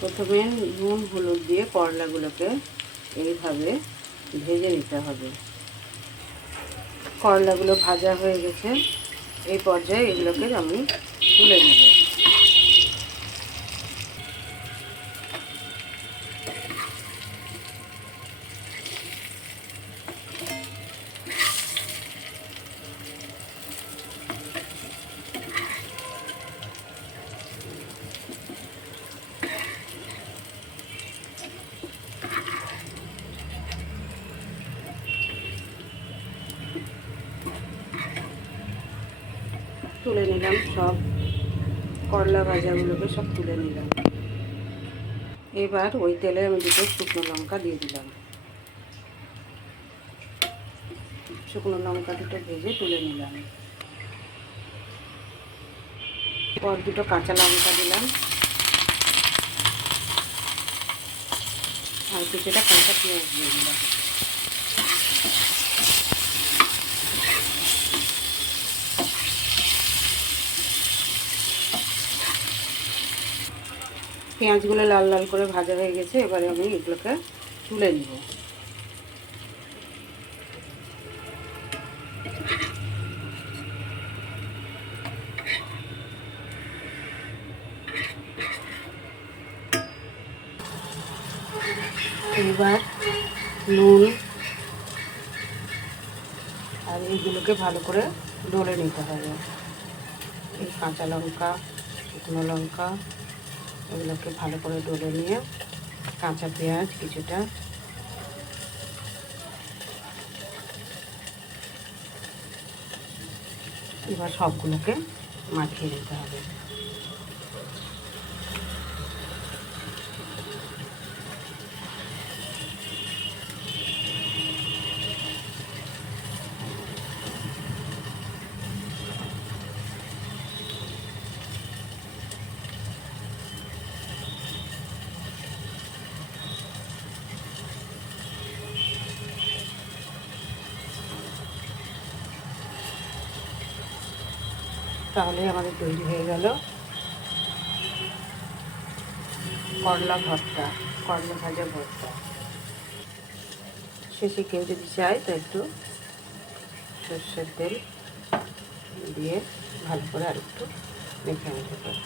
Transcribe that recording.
প্রথমে নুন, হলুদ দিয়ে করলাগুলোকে এইভাবে ভেজে নিতে হবে। করলাগুলো ভাজা হয়ে গেছে, এই পর্যায়ে এগুলোকে আমি তুলে নেব। তুলে নিলাম সব। করলা ভাজাগুলোকে সব তুলে নিলাম। এবার ওই তেলে আমি দুটো শুকনো লঙ্কা দিয়ে দিলাম। শুকনো লঙ্কা দুটো ভেজে তুলে নিলাম। পর দুটো কাঁচা লঙ্কা দিলাম। আর কিছুটা কাঁচা পেঁয়াজ দিয়ে দিলাম। পেঁয়াজগুলো লাল লাল করে ভাজা হয়ে গেছে, এবারে আমি এগুলোকে তুলে নিব। এবার নুন আর এইগুলোকে ভালো করে ডলে নিতে হবে। এই কাঁচা লঙ্কা, শুকনো লঙ্কা এগুলোকে ভালো করে ডলে নিয়ে কাঁচা পেঁয়াজ কিছুটা। এবার সবগুলোকে মাখিয়ে নিতে হবে। তাহলে আমাদের তৈরি হয়ে গেল। করলা ভর্তা, করলা ভাজা ভর্তা। শেষে কেউ যদি চায়, তো একটু সর্ষের তেল দিয়ে ভালো করে আর একটু মেখে নিতে পারে